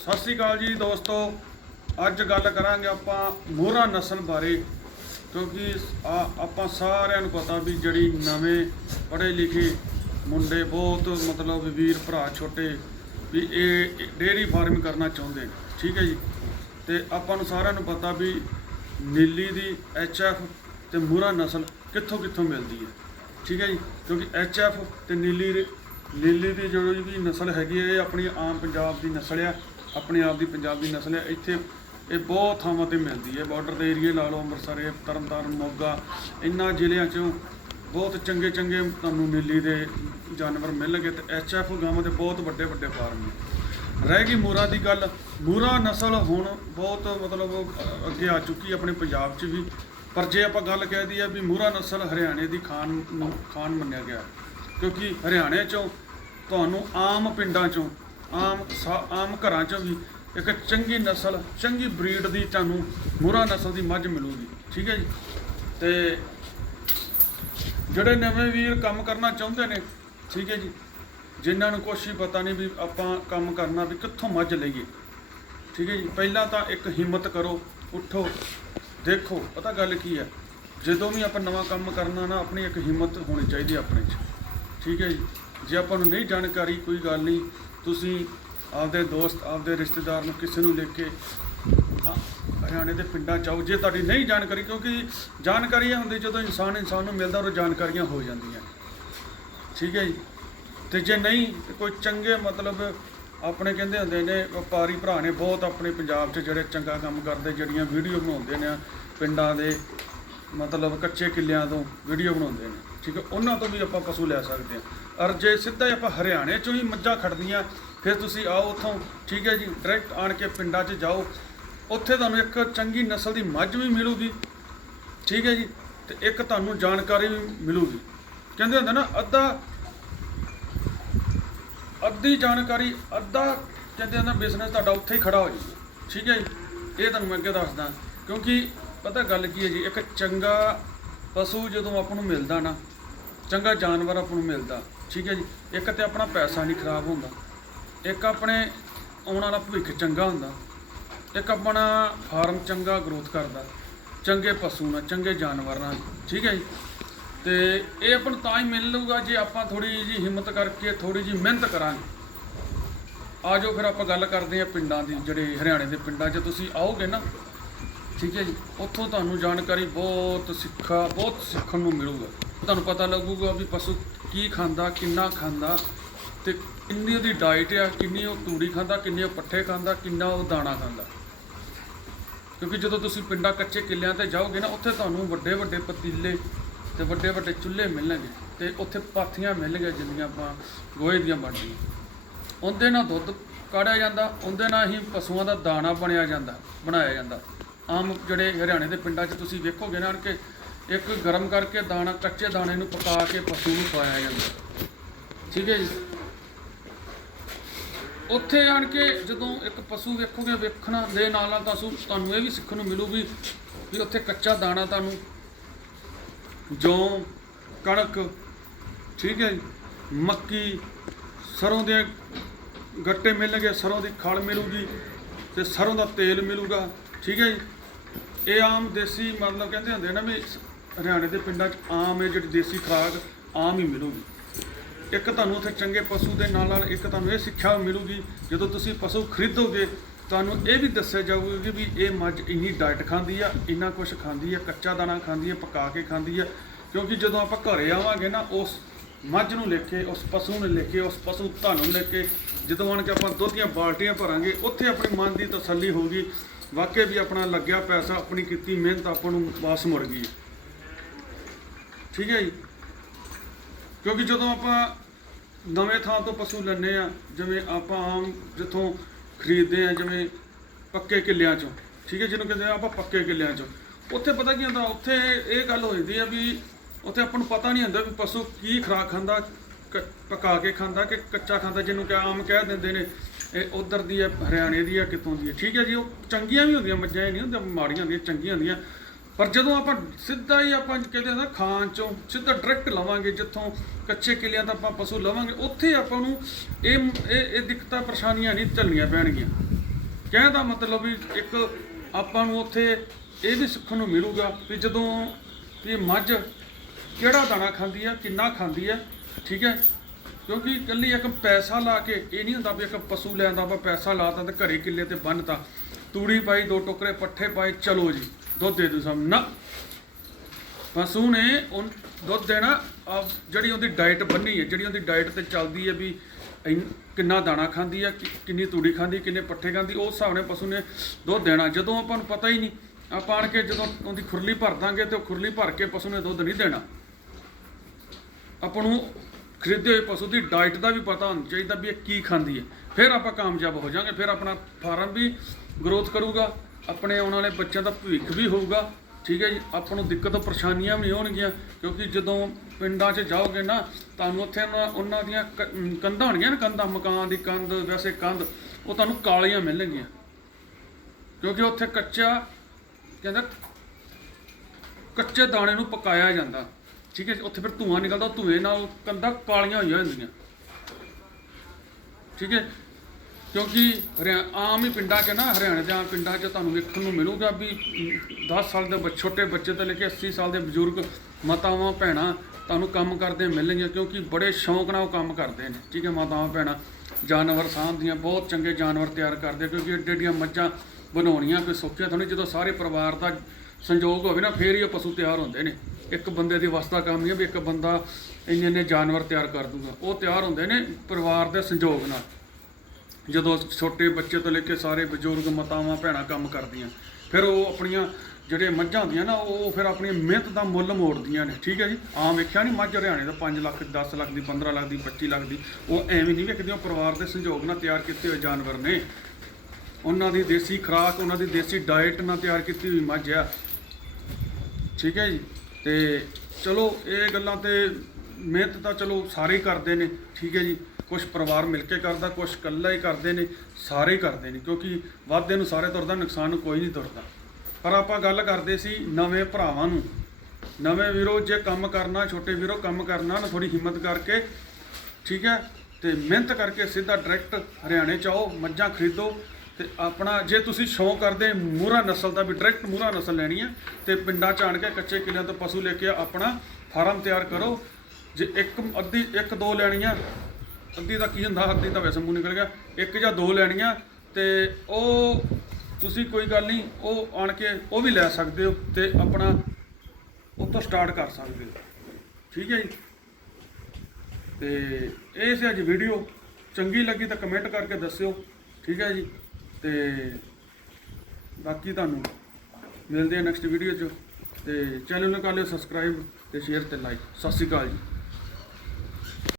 ਸਤਿ ਸ੍ਰੀ ਅਕਾਲ ਜੀ ਦੋਸਤੋ। ਅੱਜ ਗੱਲ ਕਰਾਂਗੇ ਆਪਾਂ ਮੋਹਰਾ ਨਸਲ ਬਾਰੇ, ਕਿਉਂਕਿ ਆਪਾਂ ਸਾਰਿਆਂ ਨੂੰ ਪਤਾ ਵੀ ਜਿਹੜੀ ਨਵੇਂ ਪੜ੍ਹੇ ਲਿਖੇ ਮੁੰਡੇ ਬਹੁਤ ਮਤਲਬ ਵੀਰ ਭਰਾ ਛੋਟੇ ਵੀ ਇਹ ਡੇਅਰੀ ਫਾਰਮਿੰਗ ਕਰਨਾ ਚਾਹੁੰਦੇ ਨੇ, ਠੀਕ ਹੈ ਜੀ? ਤੇ ਆਪਾਂ ਨੂੰ ਸਾਰਿਆਂ ਨੂੰ ਪਤਾ ਵੀ ਨੀਲੀ ਦੀ ਐਚ ਐਫ ਤੇ ਮੂਰਾ ਨਸਲ ਕਿੱਥੋਂ ਕਿੱਥੋਂ ਮਿਲਦੀ ਹੈ, ਠੀਕ ਹੈ ਜੀ? ਕਿਉਂਕਿ ਐਚ ਐਫ ਤੇ ਨੀਲੀ ਨੀਲੀ ਦੀ ਜਿਹੜੀ ਵੀ ਨਸਲ ਹੈਗੀ ਹੈ, ਇਹ ਆਪਣੀ ਆਮ ਪੰਜਾਬ ਦੀ ਨਸਲ ਆ। ਆਪਣੇ ਆਪ ਦੀ ਪੰਜਾਬ ਦੀ ਨਸਲ ਹੈ। ਇੱਥੇ ਇਹ ਬਹੁਤ ਥਾਵਾਂ ਤੇ ਮਿਲਦੀ ਹੈ। ਬਾਰਡਰ ਦੇ ਏਰੀਏ ਲਾ ਲਓ, ਅੰਮ੍ਰਿਤਸਰ ਤਰਨਤਾਰਨ, ਮੋਗਾ ਇਹਨਾਂ ਜ਼ਿਲ੍ਹਿਆਂ 'ਚੋਂ ਬਹੁਤ ਚੰਗੇ ਚੰਗੇ ਤੁਹਾਨੂੰ ਨੀਲੀ ਦੇ ਜਾਨਵਰ ਮਿਲਣਗੇ ਤੇ ਐਚ ਐਫ ਗਾਵਾਂ ਦੇ ਬਹੁਤ ਵੱਡੇ ਵੱਡੇ ਫਾਰਮ ਨੇ। ਰਹਿ ਗਈ ਮੂਰਾ ਦੀ ਗੱਲ। ਮੂਰਾ ਨਸਲ ਹੁਣ ਬਹੁਤ ਮਤਲਬ ਅੱਗੇ ਆ ਚੁੱਕੀ ਆਪਣੇ ਪੰਜਾਬ 'ਚ ਵੀ। ਪਰ ਜੇ ਆਪਾਂ ਗੱਲ ਕਹਿ ਦਈਏ ਵੀ ਮੂਰਾ ਨਸਲ ਹਰਿਆਣੇ ਦੀ ਖਾਨ ਨੂੰ ਖਾਨ ਮੰਨਿਆ ਗਿਆ ਕਿਉਂਕਿ ਹਰਿਆਣੇ 'ਚੋਂ, ਤੁਹਾਨੂੰ ਆਮ ਪਿੰਡਾਂ 'ਚੋਂ ਆਮ ਸਾ- ਆਮ ਘਰਾਂ 'ਚੋਂ ਵੀ ਇੱਕ ਚੰਗੀ ਨਸਲ, ਚੰਗੀ ਬਰੀਡ ਦੀ ਤੁਹਾਨੂੰ ਮੂਰਾ ਨਸਲ ਦੀ ਮੱਝ ਮਿਲੂਗੀ। ਠੀਕ ਹੈ ਜੀ? ਤੇ ਜਿਹੜੇ ਨਵੇਂ ਵੀਰ ਕੰਮ ਕਰਨਾ ਚਾਹੁੰਦੇ ਨੇ, ਠੀਕ ਹੈ ਜੀ, ਜਿਨ੍ਹਾਂ ਨੂੰ ਕੁਛ ਹੀ ਪਤਾ ਨਹੀਂ ਵੀ ਆਪਾਂ ਕੰਮ ਕਰਨਾ ਵੀ ਕਿੱਥੋਂ ਮੱਝ ਲਈਏ। ਠੀਕ ਹੈ ਜੀ? ਪਹਿਲਾਂ ਤਾਂ ਇੱਕ ਹਿੰਮਤ ਕਰੋ, ਉੱਠੋ, ਦੇਖੋ, ਪਤਾ ਗੱਲ ਕੀ ਹੈ? ਜਦੋਂ ਵੀ ਆਪਾਂ ਨਵਾਂ ਕੰਮ ਕਰਨਾ ਨਾ, ਆਪਣੀ ਇੱਕ ਹਿੰਮਤ ਹੋਣੀ ਚਾਹੀਦੀ ਆਪਣੇ 'ਚ। ਠੀਕ ਹੈ ਜੀ? ਜੇ ਆਪਾਂ ਨੂੰ ਨਹੀਂ ਜਾਣਕਾਰੀ, ਕੋਈ ਗੱਲ ਨਹੀਂ ਤੁਸੀਂ ਆਪਦੇ ਦੋਸਤ ਆਪਦੇ ਰਿਸ਼ਤੇਦਾਰ ਨੂੰ ਕਿਸੇ ਨੂੰ ਲੈ ਕੇ ਆ, ਹਰਿਆਣੇ ਦੇ ਪਿੰਡਾਂ ਚ ਆਓ। ਜੇ ਤੁਹਾਡੀ ਨਹੀਂ ਜਾਣਕਾਰੀ ਕਿਉਂਕਿ ਜਾਣਕਾਰੀ ਇਹ ਹੁੰਦੀ ਜਦੋਂ ਇਨਸਾਨ ਇਨਸਾਨ ਨੂੰ ਮਿਲਦਾ ਉਹ ਜਾਣਕਾਰੀਆਂ ਹੋ ਜਾਂਦੀਆਂ। ਠੀਕ ਹੈ ਜੀ? ਤੇ ਜੇ ਨਹੀਂ ਤੇ ਕੋਈ ਚੰਗੇ ਮਤਲਬ ਆਪਣੇ ਕਹਿੰਦੇ ਹੁੰਦੇ ਨੇ ਵਪਾਰੀ ਭਰਾ ਨੇ ਬਹੁਤ ਆਪਣੇ ਪੰਜਾਬ 'ਚ ਜਿਹੜੇ ਚੰਗਾ ਕੰਮ ਕਰਦੇ ਜਿਹੜੀਆਂ ਵੀਡੀਓ ਬਣਾਉਂਦੇ ਨੇ ਪਿੰਡਾਂ ਦੇ ਮਤਲਬ ਕੱਚੇ ਕਿੱਲਿਆਂ ਤੋਂ ਵੀਡੀਓ ਬਣਾਉਂਦੇ ਨੇ। ਠੀਕ ਹੈ, ਉਹਨਾਂ ਤੋਂ ਵੀ ਆਪਾਂ ਪਸ਼ੂ ਲੈ ਸਕਦੇ ਹਾਂ। ਔਰ ਜੇ ਸਿੱਧਾ ਹੀ ਆਪਾਂ ਹਰਿਆਣੇ 'ਚੋਂ ਹੀ ਮੱਝਾਂ ਖੜਦੀਆਂ ਫਿਰ ਤੁਸੀਂ ਆਓ ਉੱਥੋਂ, ਠੀਕ ਹੈ ਜੀ ਡਾਇਰੈਕਟ ਆਣ ਕੇ ਪਿੰਡਾਂ 'ਚ ਜਾਓ। ਉੱਥੇ ਤੁਹਾਨੂੰ ਇੱਕ ਚੰਗੀ ਨਸਲ ਦੀ ਮੱਝ ਵੀ ਮਿਲੂਗੀ, ਠੀਕ ਹੈ ਜੀ, ਤੇ ਇੱਕ ਤੁਹਾਨੂੰ ਜਾਣਕਾਰੀ ਵੀ ਮਿਲੂਗੀ। ਕਹਿੰਦੇ ਹੁੰਦੇ ਨਾ, ਅੱਧਾ, ਅੱਧੀ ਜਾਣਕਾਰੀ, ਅੱਧਾ ਕਹਿੰਦੇ ਹੁੰਦੇ ਬਿਜ਼ਨਸ ਤੁਹਾਡਾ ਉੱਥੇ ਹੀ ਖੜਾ ਹੋ ਜਾਊਗਾ। ਠੀਕ ਹੈ ਜੀ, ਇਹ ਤੁਹਾਨੂੰ ਮੈਂ ਅੱਗੇ ਦੱਸਦਾ। ਕਿਉਂਕਿ ਪਤਾ ਗੱਲ ਕੀ ਹੈ ਜੀ, ਇੱਕ ਚੰਗਾ ਪਸ਼ੂ ਜਦੋਂ ਆਪਾਂ ਨੂੰ ਮਿਲਦਾ ਨਾ, ਚੰਗਾ ਜਾਨਵਰ ਆਪਾਂ ਨੂੰ ਮਿਲਦਾ, ਠੀਕ ਹੈ ਜੀ। ਇੱਕ ਤੇ ਆਪਣਾ ਪੈਸਾ ਨਹੀਂ ਖਰਾਬ ਹੁੰਦਾ, ਇੱਕ ਆਪਣੇ ਆਉਣ ਵਾਲਾ ਭਵਿੱਖ ਚੰਗਾ ਹੁੰਦਾ, ਇੱਕ ਆਪਣਾ ਫਾਰਮ ਚੰਗਾ ਗਰੋਥ ਕਰਦਾ, ਚੰਗੇ ਪਸ਼ੂ ਨਾਲ, ਚੰਗੇ ਜਾਨਵਰ ਨਾਲ, ਠੀਕ ਹੈ ਜੀ। ਤੇ ਇਹ ਆਪਾਂ ਨੂੰ ਤਾਂ ਹੀ ਮਿਲ ਲੂਗਾ ਜੇ ਆਪਾਂ ਥੋੜੀ ਜੀ ਹਿੰਮਤ ਕਰਕੇ ਥੋੜੀ ਜੀ ਮਿਹਨਤ ਕਰਾਂਗੇ। ਆਜੋ ਫਿਰ ਆਪਾਂ ਗੱਲ ਕਰਦੇ ਹਾਂ ਪਿੰਡਾਂ ਦੀ, ਜਿਹੜੇ ਹਰਿਆਣੇ ਦੇ ਪਿੰਡਾਂ 'ਚ ਤੁਸੀਂ ਆਓਗੇ ਨਾ ਠੀਕ ਹੈ ਜੀ? ਉੱਥੋਂ ਤੁਹਾਨੂੰ ਜਾਣਕਾਰੀ ਬਹੁਤ ਸਿੱਖਾ, ਬਹੁਤ ਸਿੱਖਣ ਨੂੰ ਮਿਲੂਗਾ। ਤੁਹਾਨੂੰ ਪਤਾ ਲੱਗੂਗਾ ਵੀ ਪਸ਼ੂ ਕੀ ਖਾਂਦਾ, ਕਿੰਨਾ ਖਾਂਦਾ ਤੇ ਕਿੰਨੀ ਉਹਦੀ ਡਾਈਟ ਆ, ਕਿੰਨੀ ਉਹ ਤੂੜੀ ਖਾਂਦਾ, ਕਿੰਨੇ ਉਹ ਪੱਠੇ ਖਾਂਦਾ, ਕਿੰਨਾ ਉਹ ਦਾਣਾ ਖਾਂਦਾ। ਕਿਉਂਕਿ ਜਦੋਂ ਤੁਸੀਂ ਪਿੰਡਾਂ ਕੱਚੇ ਕਿੱਲਿਆਂ ਤੇ ਜਾਓਗੇ ਨਾ, ਉੱਥੇ ਤੁਹਾਨੂੰ ਵੱਡੇ ਵੱਡੇ ਪਤੀਲੇ ਤੇ ਵੱਡੇ ਵੱਡੇ ਚੁੱਲ੍ਹੇ ਮਿਲਣਗੇ ਤੇ ਉੱਥੇ ਪਾਥੀਆਂ ਮਿਲਣਗੀਆਂ ਜਿੰਨੀਆਂ ਆਪਾਂ ਗੋਹੇ ਦੀਆਂ ਬਣਦੀਆਂ ਉਹਦੇ ਨਾਲ ਦੁੱਧ ਕਾੜਿਆ ਜਾਂਦਾ, ਉਹਦੇ ਨਾਲ ਹੀ ਪਸ਼ੂਆਂ ਦਾ ਦਾਣਾ ਬਣਿਆ ਜਾਂਦਾ, ਬਣਾਇਆ ਜਾਂਦਾ। ਆਮ ਜਿਹੜੇ ਹਰਿਆਣੇ ਦੇ ਪਿੰਡਾਂ 'ਚ ਤੁਸੀਂ ਵੇਖੋਗੇ ਨਾ ਕਿ ਇੱਕ ਗਰਮ ਕਰਕੇ ਦਾਣਾ ਕੱਚੇ ਦਾਣੇ ਨੂੰ ਪਕਾ ਕੇ ਪਸ਼ੂ ਨੂੰ ਖਵਾਇਆ ਜਾਂਦਾ। ਠੀਕ ਹੈ ਜੀ? ਉੱਥੇ ਆਣ ਕੇ ਜਦੋਂ ਇੱਕ ਪਸ਼ੂ ਵੇਖੋਗੇ ਵੇਖਣਾ ਦੇ ਨਾਲ ਨਾਲ ਤੁਹਾਨੂੰ ਤੁਹਾਨੂੰ ਇਹ ਵੀ ਸਿੱਖਣ ਨੂੰ ਮਿਲੂਗੀ ਵੀ ਉੱਥੇ ਕੱਚਾ ਦਾਣਾ ਤੁਹਾਨੂੰ ਜੌਂ ਕਣਕ ਠੀਕ ਹੈ ਜੀ, ਮੱਕੀ ਸਰੋਂ ਦੇ ਗੱਟੇ ਮਿਲਣਗੇ ਸਰੋਂ ਦੀ ਖਲ ਮਿਲੂਗੀ ਤੇ ਸਰੋਂ ਦਾ ਤੇਲ ਮਿਲੂਗਾ ਠੀਕ ਹੈ ਜੀ? ਇਹ ਆਮ ਦੇਸੀ ਮਤਲਬ ਕਹਿੰਦੇ ਹੁੰਦੇ ਨਾ ਵੀ ਹਰਿਆਣੇ ਦੇ ਪਿੰਡਾਂ 'ਚ ਆਮ ਹੈ ਜਿਹੜੀ ਦੇਸੀ ਖੁਰਾਕ ਆਮ ਹੀ ਮਿਲੂਗੀ। ਇੱਕ ਤੁਹਾਨੂੰ ਉੱਥੇ ਚੰਗੇ ਪਸ਼ੂ ਦੇ ਨਾਲ ਨਾਲ ਇੱਕ ਤੁਹਾਨੂੰ ਇਹ ਸਿੱਖਿਆ ਮਿਲੂਗੀ, ਜਦੋਂ ਤੁਸੀਂ ਪਸ਼ੂ ਖਰੀਦੋਗੇ, ਤੁਹਾਨੂੰ ਇਹ ਵੀ ਦੱਸਿਆ ਜਾਊਗਾ ਕਿ ਵੀ ਇਹ ਮੱਝ ਇੰਨੀ ਡਾਈਟ ਖਾਂਦੀ ਆ, ਇੰਨਾ ਕੁਝ ਖਾਂਦੀ ਆ, ਕੱਚਾ ਦਾਣਾ ਖਾਂਦੀ ਆ, ਪਕਾ ਕੇ ਖਾਂਦੀ ਆ, ਕਿਉਂਕਿ ਜਦੋਂ ਆਪਾਂ ਘਰੇ ਆਵਾਂਗੇ ਨਾ, ਉਸ ਮੱਝ ਨੂੰ ਲੈ ਕੇ, ਉਸ ਪਸ਼ੂ ਨੂੰ ਲੈ ਕੇ, ਉਸ ਪਸ਼ੂ ਧਨ ਨੂੰ ਲੈ ਕੇ, ਜਦੋਂ ਆਣ ਕੇ ਆਪਾਂ ਦੁੱਧ ਦੀਆਂ ਬਾਲਟੀਆਂ ਭਰਾਂਗੇ, ਉੱਥੇ ਆਪਣੇ ਮਨ ਦੀ ਤਸੱਲੀ ਹੋਊਗੀ। ਵਾਕਿਆ ਵੀ ਆਪਣਾ ਲੱਗਿਆ ਪੈਸਾ, ਆਪਣੀ ਕੀਤੀ ਮਿਹਨਤ, ਆਪਾਂ ਨੂੰ ਵਾਪਸ ਮੁੜ ਗਈ ਠੀਕ ਹੈ ਜੀ? ਕਿਉਂਕਿ ਜਦੋਂ ਆਪਾਂ ਨਵੇਂ ਥਾਂ ਤੋਂ ਪਸ਼ੂ ਲੈਂਦੇ ਆ ਜਿਵੇਂ ਆਪਾਂ ਆਮ ਜਿੱਥੋਂ ਖਰੀਦਦੇ ਆ ਜਿਵੇਂ ਪੱਕੇ ਕਿੱਲਿਆਂ ਚੋਂ, ਠੀਕ ਹੈ, ਜਿਹਨੂੰ ਕਹਿੰਦੇ ਆ ਆਪਾਂ ਪੱਕੇ ਕਿੱਲਿਆਂ ਚੋਂ, ਉੱਥੇ ਪਤਾ ਕੀ ਹੁੰਦਾ, ਉੱਥੇ ਇਹ ਗੱਲ ਹੋ ਜਾਂਦੀ ਆ ਵੀ ਉੱਥੇ ਆਪਾਂ ਨੂੰ ਪਤਾ ਨਹੀਂ ਹੁੰਦਾ ਵੀ ਪਸ਼ੂ ਕੀ ਖੁਰਾਕ ਖਾਂਦਾ, ਕ- ਪਕਾ ਕੇ ਖਾਂਦਾ ਕਿ ਕੱਚਾ ਖਾਂਦਾ, ਜਿਹਨੂੰ ਕਿ ਆਮ ਕਹਿ ਦਿੰਦੇ ਨੇ। ਇਹ ਉਧਰ ਦੀ ਹੈ, ਹਰਿਆਣੇ ਦੀ ਹੈ ਕਿਤੋਂ ਦੀ ਹੈ? ਠੀਕ ਹੈ ਜੀ, ਉਹ ਚੰਗੀਆਂ ਵੀ ਹੁੰਦੀਆਂ, ਮੱਝਾਂ ਇਹ ਨਹੀਂ ਹੁੰਦੀਆਂ, ਮਾੜੀਆਂ ਹੁੰਦੀਆਂ, ਚੰਗੀਆਂ ਹੁੰਦੀਆਂ। ਪਰ ਜਦੋਂ ਆਪਾਂ ਸਿੱਧਾ ਹੀ ਆਪਾਂ ਕਹਿੰਦੇ ਨਾ, ਖਾਣ ਚੋਂ ਸਿੱਧਾ ਡਾਇਰੈਕਟ ਲਵਾਂਗੇ, ਜਿੱਥੋਂ ਕੱਚੇ ਕਿਲਿਆਂ ਦਾ ਆਪਾਂ ਪਸ਼ੂ ਲਵਾਂਗੇ, ਉੱਥੇ ਆਪਾਂ ਨੂੰ ਇਹ ਇਹ ਇਹ ਦਿੱਕਤਾਂ, ਪਰੇਸ਼ਾਨੀਆਂ ਨਹੀਂ ਝੱਲਣੀਆਂ ਪੈਣਗੀਆਂ। ਕਹਿਣ ਦਾ ਮਤਲਬ ਵੀ ਇੱਕ ਆਪਾਂ ਨੂੰ ਉੱਥੇ ਇਹ ਵੀ ਸਿੱਖਣ ਨੂੰ ਮਿਲੂਗਾ ਵੀ ਜਦੋਂ ਇਹ ਮੱਝ ਕਿਹੜਾ ਦਾਣਾ ਖਾਂਦੀ ਆ ਕਿੰਨਾ ਖਾਂਦੀ ਆ ਠੀਕ ਹੈ? ਕਿਉਂਕਿ ਇਕੱਲੀ ਇੱਕ ਪੈਸਾ ਲਾ ਕੇ ਇਹ ਨਹੀਂ ਹੁੰਦਾ ਵੀ ਇੱਕ ਪਸ਼ੂ ਲੈਂਦਾ ਵਾ, ਪੈਸਾ ਲਾਤਾ ਤੇ ਘਰੇ ਕਿੱਲੇ ਤੇ ਬੰਨਤਾ ਤੂੜੀ ਪਾਈ, ਦੋ ਟੋਕਰੇ ਪੱਠੇ ਪਾਏ, ਚਲੋ ਜੀ, ਦੁੱਧ ਦੇ ਦੂ ਸਾਨੂੰ। ਨਾ। ਪਸ਼ੂ ਨੇ ਉਹ ਦੁੱਧ ਦੇਣਾ ਆ ਜਿਹੜੀ ਉਹਦੀ ਡਾਈਟ ਬੰਨੀ ਹੈ, ਜਿਹੜੀ ਉਹਦੀ ਡਾਈਟ ਤੇ ਚੱਲਦੀ ਹੈ ਵੀ ਇੰਨ- ਕਿੰਨਾ ਦਾਣਾ ਖਾਂਦੀ ਹੈ ਕਿੰਨੀ ਤੂੜੀ ਖਾਂਦੀ, ਕਿੰਨੇ ਪੱਠੇ ਖਾਂਦੀ, ਉਸ ਹਿਸਾਬ ਨਾਲ ਪਸ਼ੂ ਨੇ ਦੁੱਧ ਦੇਣਾ। ਜਦੋਂ ਆਪਾਂ ਨੂੰ ਪਤਾ ਹੀ ਨਹੀਂ, ਆਪਾਂ ਆਣ ਕੇ ਜਦੋਂ ਉਹਦੀ ਖੁਰਲੀ ਭਰ ਦਾਂਗੇ ਤੇ ਉਹ ਖੁਰਲੀ ਭਰ ਕੇ ਪਸ਼ੂ ਨੇ ਦੁੱਧ ਨਹੀਂ ਦੇਣਾ। ਆਪਾਂ ਨੂੰ ਖਰੀਦੇ ਹੋਏ ਪਸ਼ੂ ਦੀ ਡਾਈਟ ਦਾ ਵੀ ਪਤਾ ਹੋਣਾ ਚਾਹੀਦਾ ਵੀ ਇਹ ਕੀ ਖਾਂਦੀ ਹੈ। ਫਿਰ ਆਪਾਂ ਕਾਮਯਾਬ ਹੋ ਜਾਾਂਗੇ ਫਿਰ ਆਪਣਾ ਫਾਰਮ ਵੀ ਗਰੋਥ ਕਰੂਗਾ, ਆਪਣੇ ਆਉਣ ਵਾਲੇ ਬੱਚਿਆਂ ਦਾ ਭਵਿੱਖ ਵੀ ਹੋਊਗਾ, ਠੀਕ ਹੈ ਜੀ। ਆਪਾਂ ਨੂੰ ਦਿੱਕਤ ਪਰੇਸ਼ਾਨੀਆਂ ਵੀ ਨਹੀਂ ਹੋਣਗੀਆਂ, ਕਿਉਂਕਿ ਜਦੋਂ ਪਿੰਡਾਂ 'ਚ ਜਾਓਗੇ ਨਾ, ਤੁਹਾਨੂੰ ਉੱਥੇ ਉਹਨਾਂ- ਦੀਆਂ ਕੰਧਾਂ ਹੋਣਗੀਆਂ ਨਾ, ਕੰਧਾਂ, ਮਕਾਨ ਦੀ ਕੰਧ, ਵੈਸੇ ਕੰਧ, ਉਹ ਤੁਹਾਨੂੰ ਕਾਲੀਆਂ ਮਿਲਣਗੀਆਂ। ਕਿਉਂਕਿ ਉੱਥੇ ਕੱਚਾ, ਕਹਿੰਦਾ, ਕੱਚੇ ਦਾਣੇ ਨੂੰ ਪਕਾਇਆ ਜਾਂਦਾ। ਠੀਕ ਹੈ ਜੀ, ਉੱਥੇ ਫਿਰ ਧੂਆਂ ਨਿਕਲਦਾ ਉਹ ਧੂਏ ਨਾਲ ਕੰਧਾਂ ਕਾਲੀਆਂ ਹੋਈਆਂ ਹੁੰਦੀਆਂ। ਠੀਕ ਹੈ ਕਿਉਂਕਿ ਹਰਿਆ- ਆਮ ਹੀ ਪਿੰਡਾਂ 'ਚ ਨਾ ਹਰਿਆਣੇ ਦੇ ਆਮ ਪਿੰਡਾਂ 'ਚ ਤੁਹਾਨੂੰ ਵੇਖਣ ਨੂੰ ਮਿਲੂਗਾ ਵੀ 10 ਸਾਲ ਦੇ ਛੋਟੇ ਬੱਚੇ ਤੋਂ ਲੈ ਕੇ 80 ਸਾਲ ਦੇ ਬਜ਼ੁਰਗ ਮਾਤਾਵਾਂ ਭੈਣਾਂ ਤੁਹਾਨੂੰ ਕੰਮ ਕਰਦੇ ਮਿਲਣਗੀਆਂ ਕਿਉਂਕਿ ਬੜੇ ਸ਼ੌਂਕ ਨਾਲ ਉਹ ਕੰਮ ਕਰਦੇ ਨੇ। ਠੀਕ ਹੈ ਮਾਤਾਵਾਂ ਭੈਣਾਂ ਜਾਨਵਰ ਸਾਂਭਦੀਆਂ ਬਹੁਤ ਚੰਗੇ ਜਾਨਵਰ ਤਿਆਰ ਕਰਦੇ ਕਿਉਂਕਿ ਏਡੇ ਏਡੀਆਂ ਮੱਝਾਂ ਬਣਾਉਣੀਆਂ ਕੋਈ ਸੌਖੀਆਂ ਤੁਹਾਨੂੰ ਜਦੋਂ ਸਾਰੇ ਪਰਿਵਾਰ ਦਾ ਸੰਯੋਗ ਹੋਵੇ ਨਾ ਫੇਰ ਹੀ ਉਹ ਪਸ਼ੂ ਤਿਆਰ ਹੁੰਦੇ ਨੇ। ਇੱਕ ਬੰਦੇ ਦੀ ਵਸਤਾ ਦਾ ਕੰਮ ਨਹੀਂ ਹੈ ਵੀ ਇੱਕ ਬੰਦਾ ਇੰਨੇ ਇੰਨੇ ਜਾਨਵਰ ਤਿਆਰ ਕਰ ਦੂਗਾ। ਉਹ ਤਿਆਰ ਹੁੰਦੇ ਨੇ ਪਰਿਵਾਰ ਦੇ ਸੰਯੋਗ ਨਾਲ। ਜਦੋਂ ਛੋਟੇ ਬੱਚੇ ਤੋਂ ਲੈ ਕੇ ਸਾਰੇ ਬਜ਼ੁਰਗ, ਮਾਤਾਵਾਂ, ਭੈਣਾਂ ਕੰਮ ਕਰਦੀਆਂ, ਫਿਰ ਉਹ ਆਪਣੀਆਂ ਜਿਹੜੇ ਮੱਝਾਂ ਹੁੰਦੀਆਂ ਨਾ, ਉਹ ਫਿਰ ਆਪਣੀ ਮਿਹਨਤ ਦਾ ਮੁੱਲ ਮੋੜਦੀਆਂ ਨੇ। ਠੀਕ ਹੈ ਜੀ? ਆਮ ਵੇਖਿਆ ਨਹੀਂ ਮੱਝ ਹਰਿਆਣੇ ਦਾ 5 ਲੱਖ 10 ਲੱਖ ਦੀ 15 ਲੱਖ ਦੀ 25 ਲੱਖ ਦੀ। ਉਹ ਐਵੇਂ ਨਹੀਂ ਵੇਖਦੇ, ਉਹ ਪਰਿਵਾਰ ਦੇ ਸੰਯੋਗ ਨਾਲ ਤਿਆਰ ਕੀਤੇ ਹੋਏ ਜਾਨਵਰ ਨੇ। ਉਹਨਾਂ ਦੀ ਦੇਸੀ ਖੁਰਾਕ, ਉਹਨਾਂ ਦੀ ਦੇਸੀ ਡਾਈਟ ਨਾਲ ਤਿਆਰ ਕੀਤੀ ਹੋਈ ਮੱਝ ਆ। ਠੀਕ ਹੈ ਜੀ? ਤੇ ਚਲੋ ਇਹ ਗੱਲਾਂ ਤੇ ਮਿਹਨਤ ਤਾਂ ਚਲੋ ਸਾਰੇ ਹੀ ਕਰਦੇ ਨੇ, ਠੀਕ ਹੈ ਜੀ। ਕੁਝ ਪਰਿਵਾਰ ਮਿਲ ਕੇ ਕਰਦਾ ਕੁਝ ਇਕੱਲਾ ਹੀ ਕਰਦੇ ਨੇ, ਸਾਰੇ ਹੀ ਕਰਦੇ ਨੇ, ਕਿਉਂਕਿ ਵਾਧੇ ਨੂੰ ਸਾਰੇ ਤੁਰਦਾ, ਨੁਕਸਾਨ ਨੂੰ ਕੋਈ ਨਹੀਂ ਤੁਰਦਾ। ਪਰ ਆਪਾਂ ਗੱਲ ਕਰਦੇ ਸੀ ਨਵੇਂ ਭਰਾਵਾਂ ਨੂੰ। ਨਵੇਂ ਵੀਰੋ, ਜੇ ਕੰਮ ਕਰਨਾ, ਛੋਟੇ ਵੀਰੋ, ਕੰਮ ਕਰਨਾ, ਨਾ ਥੋੜੀ ਹਿੰਮਤ ਕਰਕੇ, ਠੀਕ ਹੈ। ਤੇ ਮਿਹਨਤ ਕਰਕੇ ਸਿੱਧਾ ਡਾਇਰੈਕਟ ਹਰਿਆਣੇ ਚ ਆਓ, ਮੱਝਾਂ ਖਰੀਦੋ ਤੇ ਆਪਣਾ ਜੇ ਤੁਸੀਂ ਸ਼ੌਂਕ ਕਰਦੇ ਮੂਰਾ ਨਸਲ ਦਾ ਵੀ ਡਾਇਰੈਕਟ ਮੂਰਾ ਨਸਲ ਲੈਣੀ ਹੈ ਤੇ ਪਿੰਡਾਂ ਚ ਆਣ ਕੇ ਕੱਚੇ ਕਿਲਿਆਂ ਤੋਂ ਪਸ਼ੂ ਲੈ ਕੇ ਆਪਣਾ ਫਾਰਮ ਤਿਆਰ ਕਰੋ। ਜੇ ਇੱਕ, ਅੱਧੀ, ਇੱਕ, ਦੋ ਲੈਣੀਆਂ, ਅੱਧੀ ਦਾ ਕੀ ਹੁੰਦਾ, ਅੱਧੀ ਤਾਂ ਵੈਸੇ ਮੂੰਹ ਨਿਕਲ ਗਿਆ, ਇੱਕ ਜਾਂ ਦੋ ਲੈਣੀਆਂ, ਤੇ ਉਹ ਤੁਸੀਂ ਕੋਈ ਗੱਲ ਨਹੀਂ, ਉਹ ਆਣ ਕੇ ਉਹ ਵੀ ਲੈ ਸਕਦੇ ਹੋ ਤੇ ਆਪਣਾ ਉੱਥੋਂ ਸਟਾਰਟ ਕਰ ਸਕਦੇ ਹੋ। ਠੀਕ ਹੈ ਜੀ? ਤੇ ਇਹ ਸੀ ਅੱਜ ਵੀਡੀਓ ਚੰਗੀ ਲੱਗੀ ਤਾਂ ਕਮੈਂਟ ਕਰਕੇ ਦੱਸਿਓ। ਠੀਕ ਹੈ ਜੀ? ਤੇ ਬਾਕੀ ਤੁਹਾਨੂੰ ਮਿਲਦੇ ਆ ਨੈਕਸਟ ਵੀਡੀਓ 'ਚ ਤੇ ਚੈਨਲ ਨੂੰ ਕਰ ਲਿਓ ਸਬਸਕ੍ਰਾਈਬ ਤੇ ਸ਼ੇਅਰ ਤੇ ਲਾਈਕ ਸਤਿ ਸ਼੍ਰੀ ਅਕਾਲ ਜੀ।